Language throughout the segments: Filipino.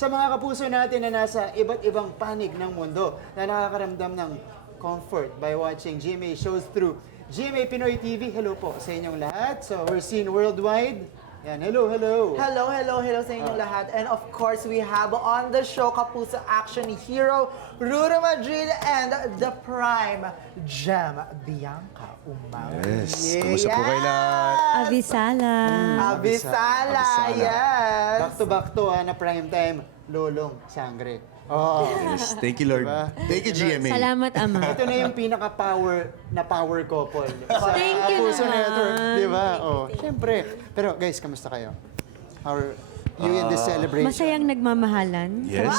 sa mga kapuso natin na nasa iba't ibang panig ng mundo na nakakaramdam ng comfort by watching GMA shows through GMA Pinoy TV. Hello po sa inyong lahat. So, we're seen worldwide. Yan, hello, hello. Hello sa inyong lahat. And of course, we have on the show Kapuso Action Hero, Rura Madrid, and the Prime, Gem Bianca Umau. Yes. Kumusta po kayo lahat? Abisala. Abisala, yes. Back to back to na prime time, Lolong Sangre. Oh. Yes. Thank you, Lord. Diba? Thank you, GMA. Salamat, Ama. Ito na yung pinaka-power na power couple sa Thank you Kapuso naman. Network, di ba? Oh, syempre. Pero guys, kamusta kayo? How are you in this celebration? Masayang nagmamahalan. Yes.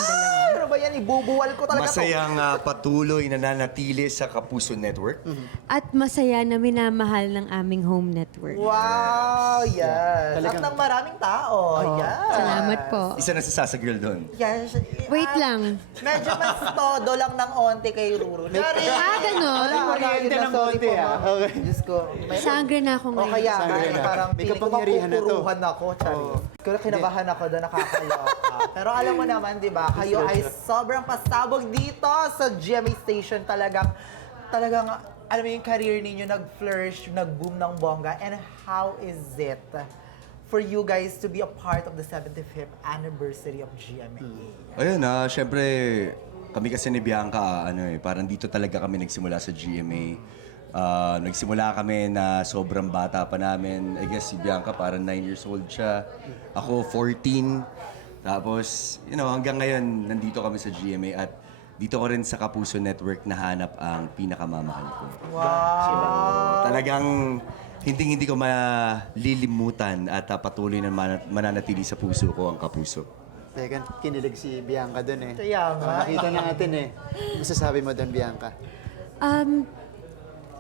Ano ba yan? Ibubuwal ko talaga Masayang patuloy na nanatili sa Kapuso Network. At masaya na minamahal ng aming home network. to. Wow, yes. Talagang- At ng maraming tao. Yes. Salamat po. Isa na si Sasa Girl doon. Yes. Wait lang. Medyo mas todo lang ng onte kay Ruru. Sorry. ganon? Wala, Kuryente yun na, ng sorry konti, po, ah. ma'am. Okay. Diyos ko. Sangre na ako O ngayon. kaya, Sangre nga, na. parang May feeling ko kapangyarihan na to. mapupuruhan ako, Chari. Pero kinabahan ako doon, nakakaloka. Pero alam mo naman, di ba, kayo ay sobrang pasabog dito sa GMA Station. Talagang, alam mo yung career ninyo, nag-flourish, nag-boom ng bongga. And how is it for you guys to be a part of the 75th anniversary of GMA? Ayun syempre, kami kasi ni Bianca, parang dito talaga kami nagsimula sa GMA. Nagsimula kami na sobrang bata pa namin. I guess si Bianca parang 9 years old siya. Ako 14. Tapos, hanggang ngayon, nandito kami sa GMA at dito ko rin sa Kapuso Network nahanap ang pinakamamahal ko. So, talagang hindi ko malilimutan at patuloy na mananatili sa puso ko ang Kapuso. Teka, kinilig si Bianca doon eh. Kaya nga. Nakita natin eh. Masasabi mo doon, Bianca?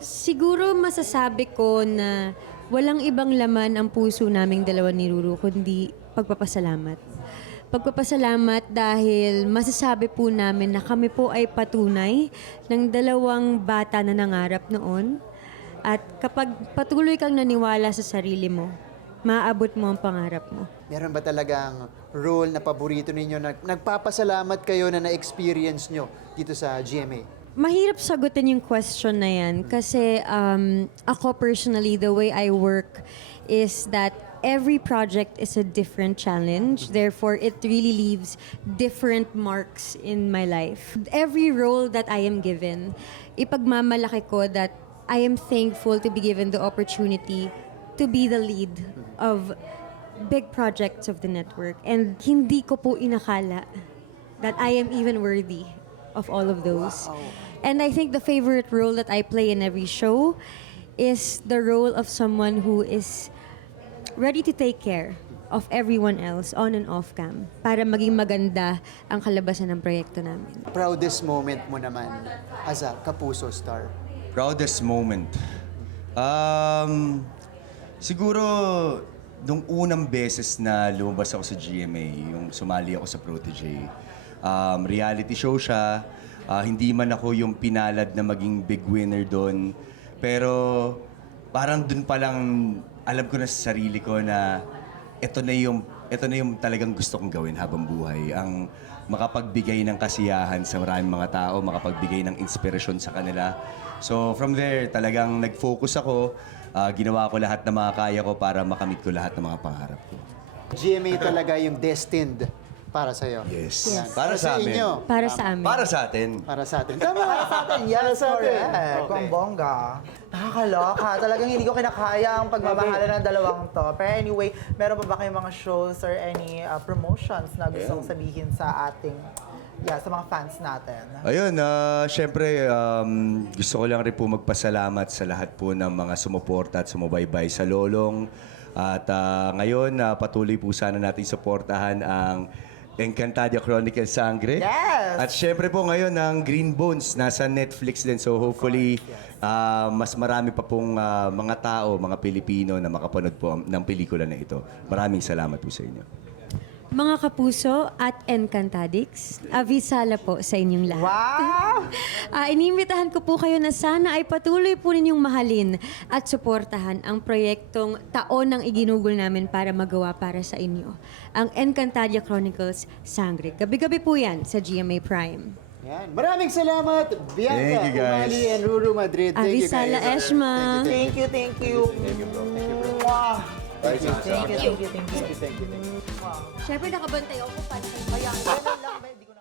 Siguro masasabi ko na walang ibang laman ang puso naming dalawa ni Ruru kundi pagpapasalamat. Pagpapasalamat dahil masasabi po namin na kami po ay patunay ng dalawang bata na nangarap noon. At kapag patuloy kang naniwala sa sarili mo, maaabot mo ang pangarap mo. Meron ba talagang role na paborito ninyo na nagpapasalamat kayo na na-experience nyo dito sa GMA? Mahirap sagutin yung question na yan kasi ako personally, the way I work is that every project is a different challenge. Therefore, it really leaves different marks in my life. Every role that I am given, ipagmamalaki ko that I am thankful to be given the opportunity to be the lead of big projects of the network. And hindi ko po inakala that I am even worthy of all of those. And I think the favorite role that I play in every show is the role of someone who is ready to take care of everyone else on and off cam para maging maganda ang kalabasan ng proyekto namin. Proudest moment mo naman as a Kapuso star? Proudest moment? Siguro, nung unang beses na lumabas ako sa GMA, yung sumali ako sa Protege, reality show siya. Hindi man ako yung pinalad na maging big winner doon. Pero parang doon pa lang alam ko na sa sarili ko na ito na yung talagang gusto kong gawin habang buhay. Ang makapagbigay ng kasiyahan sa maraming mga tao, makapagbigay ng inspirasyon sa kanila. So from there, talagang nag-focus ako. Ginawa ko lahat ng mga kaya ko para makamit ko lahat ng mga pangarap ko. GMA talaga yung destined para sa'yo. Yes. Yan. Para sa amin. inyo. Para sa amin. Para sa atin. Para sa atin. Tama. Para sa atin, yes, Para sa atin. correct. Okay. Kung bongga. Nakakaloka. Talagang hindi ko kinakaya ang pagmamahala ng dalawang to. Pero anyway, meron pa ba kayong mga shows or any promotions na gustong sabihin sa ating, sa mga fans natin? Ayun, syempre, gusto ko lang rin po magpasalamat sa lahat po ng mga sumuporta at sumubaybay sa Lolong. At ngayon, patuloy po sana natin suportahan ang Encantadia Chronicles Sangre. Yes! At syempre po ngayon, ang Green Bones nasa Netflix din. So hopefully, mas marami pa pong mga tao, mga Pilipino na makapanood po ng pelikula na ito. Maraming salamat po sa inyo. Mga kapuso at Encantadix, avisala po sa inyong lahat. Wow! Inimbitahan ko po kayo na sana ay patuloy po ninyong mahalin at suportahan ang proyektong taon ng iginugol namin para magawa para sa inyo. Ang Encantadia Chronicles Sangre. Gabi-gabi po yan sa GMA Prime. Yan. Maraming salamat, Bianca, Thank you, guys. Umali, and Ruru Madrid. Thank you, Avisala guys. Eshma. Thank you, thank you. Wow. Thank you, thank you, thank you. Thank you. Siyempre nakabantay ako pa. Kaya, ganun lang,